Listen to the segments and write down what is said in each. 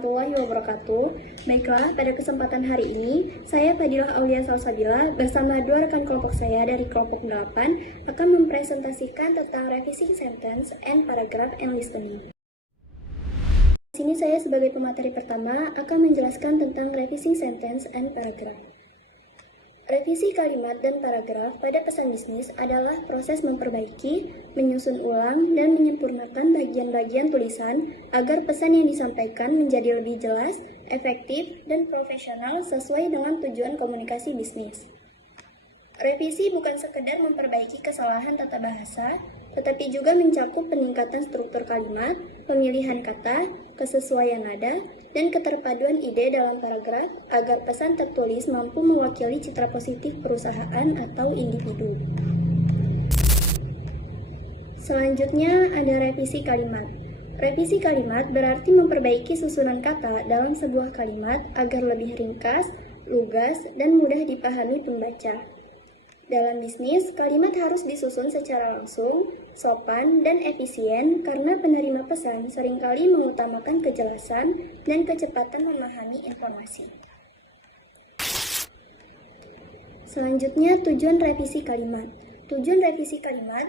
warahmatullahi wabarakatuh. Baiklah, pada kesempatan hari ini, saya Fadilah Aulia Salsabila bersama dua rekan kelompok saya dari kelompok 8 akan mempresentasikan tentang revising sentence and paragraph and listening. Di sini saya sebagai pemateri pertama akan menjelaskan tentang revising sentence and paragraph. Revisi kalimat dan paragraf pada pesan bisnis adalah proses memperbaiki, menyusun ulang, dan menyempurnakan bagian-bagian tulisan agar pesan yang disampaikan menjadi lebih jelas, efektif, dan profesional sesuai dengan tujuan komunikasi bisnis. Revisi bukan sekedar memperbaiki kesalahan tata bahasa, tetapi juga mencakup peningkatan struktur kalimat, pemilihan kata, kesesuaian nada, dan keterpaduan ide dalam paragraf agar pesan tertulis mampu mewakili citra positif perusahaan atau individu. Selanjutnya ada revisi kalimat. Revisi kalimat berarti memperbaiki susunan kata dalam sebuah kalimat agar lebih ringkas, lugas, dan mudah dipahami pembaca. Dalam bisnis, kalimat harus disusun secara langsung, sopan, dan efisien karena penerima pesan seringkali mengutamakan kejelasan dan kecepatan memahami informasi. Selanjutnya, tujuan revisi kalimat. Tujuan revisi kalimat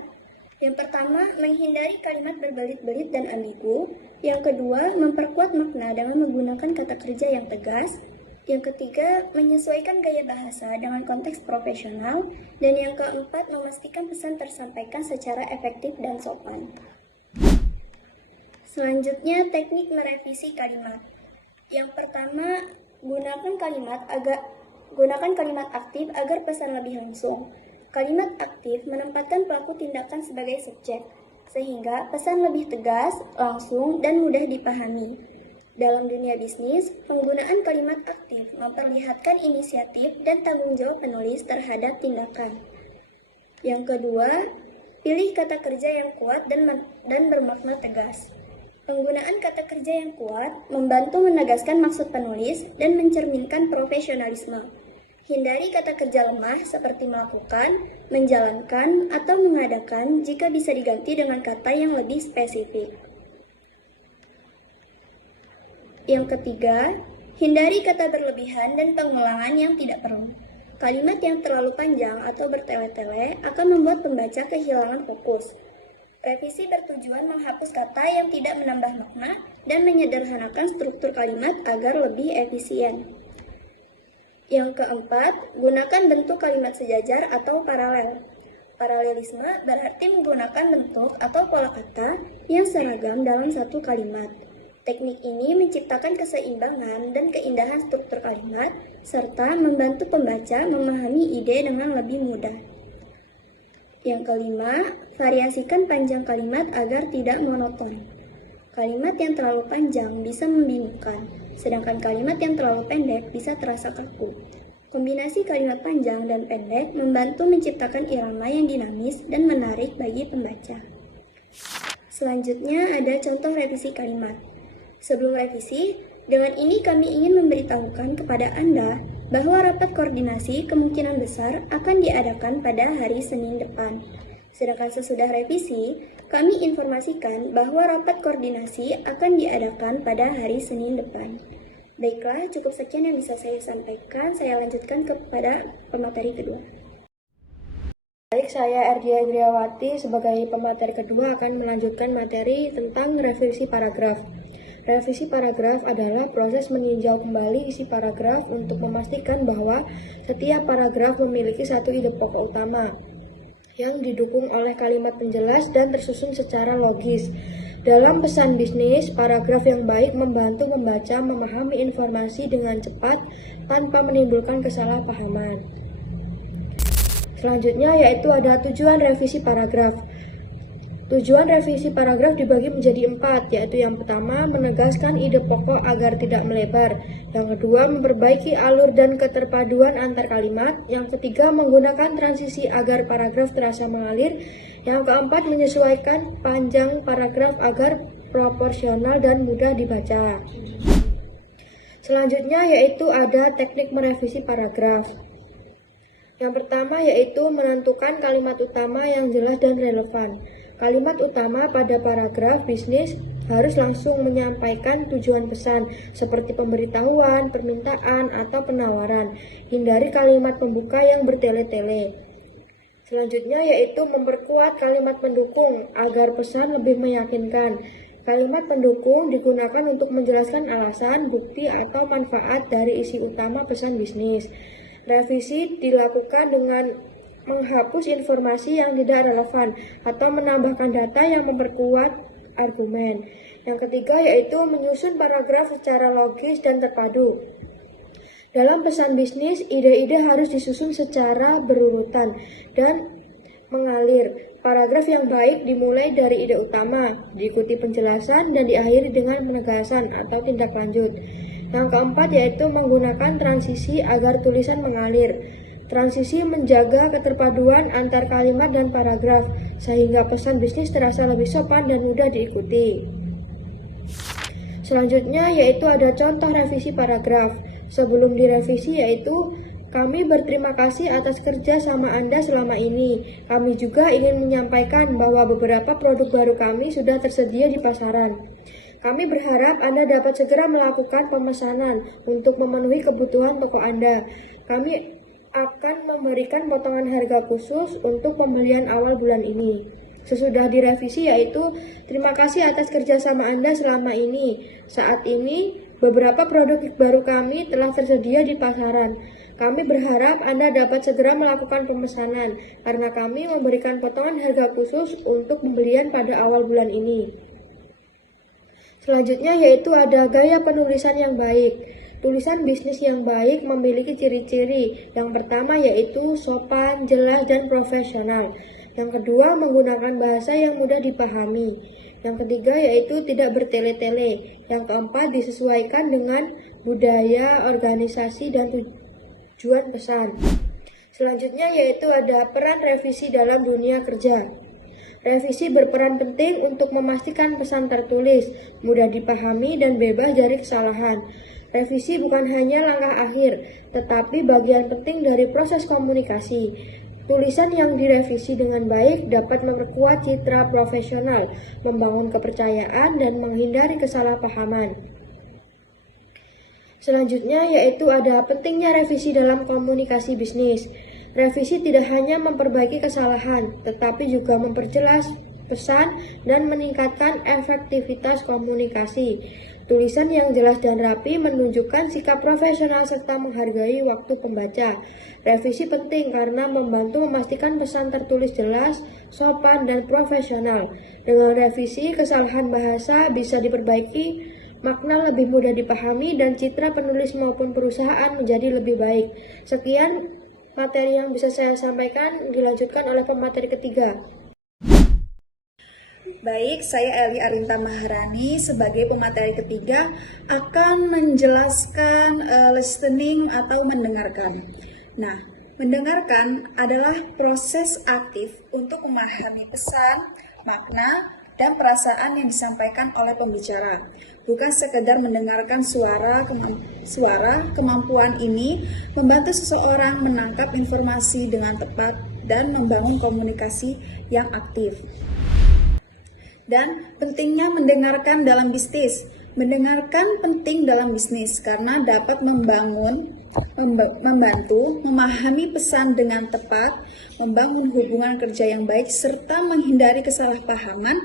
yang pertama, menghindari kalimat berbelit-belit dan ambigu. Yang kedua, memperkuat makna dengan menggunakan kata kerja yang tegas. Yang ketiga, menyesuaikan gaya bahasa dengan konteks profesional. Dan yang keempat, memastikan pesan tersampaikan secara efektif dan sopan. Selanjutnya, teknik merevisi kalimat. Yang pertama, gunakan kalimat aktif agar pesan lebih langsung. Kalimat aktif menempatkan pelaku tindakan sebagai subjek, sehingga pesan lebih tegas, langsung, dan mudah dipahami. Dalam dunia bisnis, penggunaan kalimat aktif memperlihatkan inisiatif dan tanggung jawab penulis terhadap tindakan. Yang kedua, pilih kata kerja yang kuat dan bermakna tegas. Penggunaan kata kerja yang kuat membantu menegaskan maksud penulis dan mencerminkan profesionalisme. Hindari kata kerja lemah seperti melakukan, menjalankan, atau mengadakan jika bisa diganti dengan kata yang lebih spesifik. Yang ketiga, hindari kata berlebihan dan pengulangan yang tidak perlu. Kalimat yang terlalu panjang atau bertele-tele akan membuat pembaca kehilangan fokus. Revisi bertujuan menghapus kata yang tidak menambah makna dan menyederhanakan struktur kalimat agar lebih efisien. Yang keempat, gunakan bentuk kalimat sejajar atau paralel. Paralelisme berarti menggunakan bentuk atau pola kata yang seragam dalam satu kalimat. Teknik ini menciptakan keseimbangan dan keindahan struktur kalimat, serta membantu pembaca memahami ide dengan lebih mudah. Yang kelima, variasikan panjang kalimat agar tidak monoton. Kalimat yang terlalu panjang bisa membingungkan, sedangkan kalimat yang terlalu pendek bisa terasa kaku. Kombinasi kalimat panjang dan pendek membantu menciptakan irama yang dinamis dan menarik bagi pembaca. Selanjutnya ada contoh revisi kalimat. Sebelum revisi, dengan ini kami ingin memberitahukan kepada Anda bahwa rapat koordinasi kemungkinan besar akan diadakan pada hari Senin depan. Sedangkan sesudah revisi, kami informasikan bahwa rapat koordinasi akan diadakan pada hari Senin depan. Baiklah, cukup sekian yang bisa saya sampaikan. Saya lanjutkan kepada pemateri kedua. Baik, saya Erdia Griawati sebagai pemateri kedua akan melanjutkan materi tentang revisi paragraf. Revisi paragraf adalah proses meninjau kembali isi paragraf untuk memastikan bahwa setiap paragraf memiliki satu ide pokok utama yang didukung oleh kalimat penjelas dan tersusun secara logis. Dalam pesan bisnis, paragraf yang baik membantu membaca memahami informasi dengan cepat tanpa menimbulkan kesalahpahaman. Selanjutnya yaitu ada tujuan revisi paragraf. Tujuan revisi paragraf dibagi menjadi 4, yaitu yang pertama, menegaskan ide pokok agar tidak melebar. Yang kedua, memperbaiki alur dan keterpaduan antar kalimat. Yang ketiga, menggunakan transisi agar paragraf terasa mengalir. Yang keempat, menyesuaikan panjang paragraf agar proporsional dan mudah dibaca. Selanjutnya yaitu ada teknik merevisi paragraf. Yang pertama yaitu menentukan kalimat utama yang jelas dan relevan. Kalimat utama pada paragraf bisnis harus langsung menyampaikan tujuan pesan seperti pemberitahuan, permintaan, atau penawaran. Hindari kalimat pembuka yang bertele-tele. Selanjutnya yaitu memperkuat kalimat pendukung agar pesan lebih meyakinkan. Kalimat pendukung digunakan untuk menjelaskan alasan, bukti, atau manfaat dari isi utama pesan bisnis. Revisi dilakukan dengan menghapus informasi yang tidak relevan atau menambahkan data yang memperkuat argumen. Yang ketiga yaitu menyusun paragraf secara logis dan terpadu. Dalam pesan bisnis, ide-ide harus disusun secara berurutan dan mengalir. Paragraf yang baik dimulai dari ide utama, diikuti penjelasan, dan diakhiri dengan penegasan atau tindak lanjut. Yang keempat yaitu menggunakan transisi agar tulisan mengalir. Transisi menjaga keterpaduan antar kalimat dan paragraf, sehingga pesan bisnis terasa lebih sopan dan mudah diikuti. Selanjutnya yaitu ada contoh revisi paragraf. Sebelum direvisi yaitu kami berterima kasih atas kerja sama Anda selama ini. Kami juga ingin menyampaikan bahwa beberapa produk baru kami sudah tersedia di pasaran. Kami berharap Anda dapat segera melakukan pemesanan untuk memenuhi kebutuhan pokok Anda. Kami akan memberikan potongan harga khusus untuk pembelian awal bulan ini. Sesudah direvisi yaitu terima kasih atas kerjasama Anda selama ini. Saat ini beberapa produk baru kami telah tersedia di pasaran. Kami berharap Anda dapat segera melakukan pemesanan karena kami memberikan potongan harga khusus untuk pembelian pada awal bulan ini. Selanjutnya yaitu ada gaya penulisan yang baik. Tulisan bisnis yang baik memiliki ciri-ciri. Yang pertama yaitu sopan, jelas, dan profesional. Yang kedua menggunakan bahasa yang mudah dipahami. Yang ketiga yaitu tidak bertele-tele. Yang keempat disesuaikan dengan budaya, organisasi, dan tujuan pesan. Selanjutnya yaitu ada peran revisi dalam dunia kerja. Revisi berperan penting untuk memastikan pesan tertulis, mudah dipahami, dan bebas dari kesalahan. Revisi bukan hanya langkah akhir, tetapi bagian penting dari proses komunikasi. Tulisan yang direvisi dengan baik dapat memperkuat citra profesional, membangun kepercayaan, dan menghindari kesalahpahaman. Selanjutnya yaitu ada pentingnya revisi dalam komunikasi bisnis. Revisi tidak hanya memperbaiki kesalahan, tetapi juga memperjelas pesan dan meningkatkan efektivitas komunikasi. Tulisan yang jelas dan rapi menunjukkan sikap profesional serta menghargai waktu pembaca. Revisi penting karena membantu memastikan pesan tertulis jelas, sopan, dan profesional. Dengan revisi, kesalahan bahasa bisa diperbaiki, makna lebih mudah dipahami, dan citra penulis maupun perusahaan menjadi lebih baik. Sekian materi yang bisa saya sampaikan, dilanjutkan oleh pemateri ketiga. Baik, saya Eli Arinta Maharani sebagai pemateri ketiga akan menjelaskan listening atau mendengarkan. Nah, mendengarkan adalah proses aktif untuk memahami pesan, makna, dan perasaan yang disampaikan oleh pembicara. Bukan sekedar mendengarkan suara, kemampuan ini membantu seseorang menangkap informasi dengan tepat dan membangun komunikasi yang aktif. Dan pentingnya mendengarkan dalam bisnis. Mendengarkan penting dalam bisnis karena dapat membantu memahami pesan dengan tepat, membangun hubungan kerja yang baik, serta menghindari kesalahpahaman.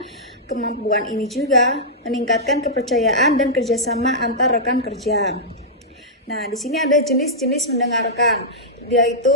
Kemampuan ini juga meningkatkan kepercayaan dan kerjasama antar rekan kerja. Nah, di sini ada jenis-jenis mendengarkan. Yaitu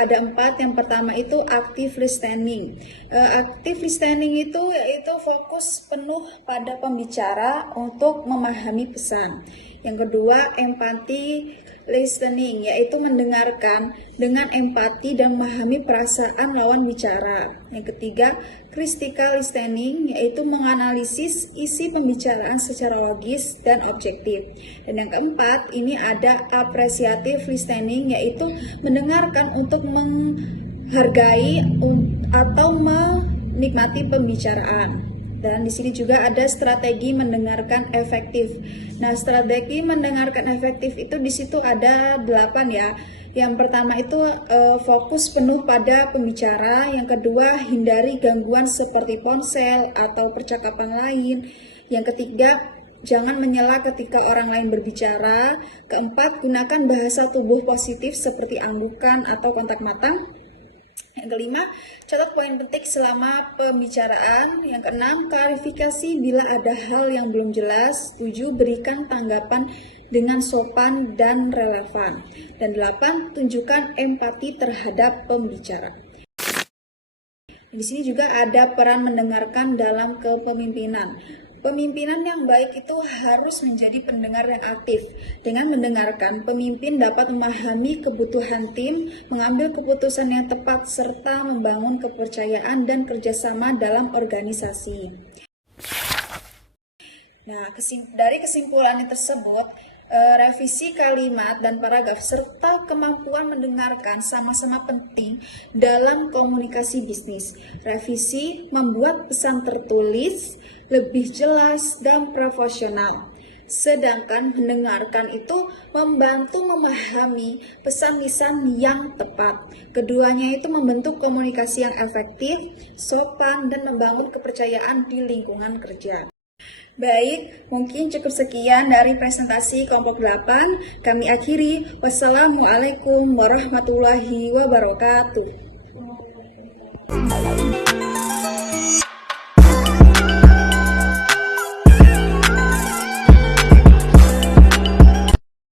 ada 4. Yang pertama itu active listening. Active listening itu yaitu fokus penuh pada pembicara untuk memahami pesan. Yang kedua, empathy listening, yaitu mendengarkan dengan empati dan memahami perasaan lawan bicara. Yang ketiga, critical listening, yaitu menganalisis isi pembicaraan secara logis dan objektif. Dan yang keempat, ini ada appreciative listening, yaitu mendengarkan untuk menghargai atau menikmati pembicaraan. Dan di sini juga ada strategi mendengarkan efektif. Nah, strategi mendengarkan efektif itu di situ ada 8 ya. Yang pertama itu fokus penuh pada pembicara. Yang kedua, hindari gangguan seperti ponsel atau percakapan lain. Yang ketiga, jangan menyela ketika orang lain berbicara. Keempat, gunakan bahasa tubuh positif seperti anggukan atau kontak mata. Yang kelima, catat poin penting selama pembicaraan. Yang keenam, klarifikasi bila ada hal yang belum jelas. 7, berikan tanggapan dengan sopan dan relevan. Dan 8, tunjukkan empati terhadap pembicara. Di sini juga ada peran mendengarkan dalam kepemimpinan. Pemimpinan yang baik itu harus menjadi pendengar yang aktif. Dengan mendengarkan, pemimpin dapat memahami kebutuhan tim, mengambil keputusan yang tepat, serta membangun kepercayaan dan kerjasama dalam organisasi. Nah, dari kesimpulan tersebut, revisi kalimat dan paragraf serta kemampuan mendengarkan sama-sama penting dalam komunikasi bisnis. Revisi membuat pesan tertulis lebih jelas dan profesional. Sedangkan mendengarkan itu membantu memahami pesan lisan yang tepat. Keduanya itu membentuk komunikasi yang efektif, sopan, dan membangun kepercayaan di lingkungan kerja. Baik, mungkin cukup sekian dari presentasi kelompok 8. Kami akhiri. Wassalamualaikum warahmatullahi wabarakatuh.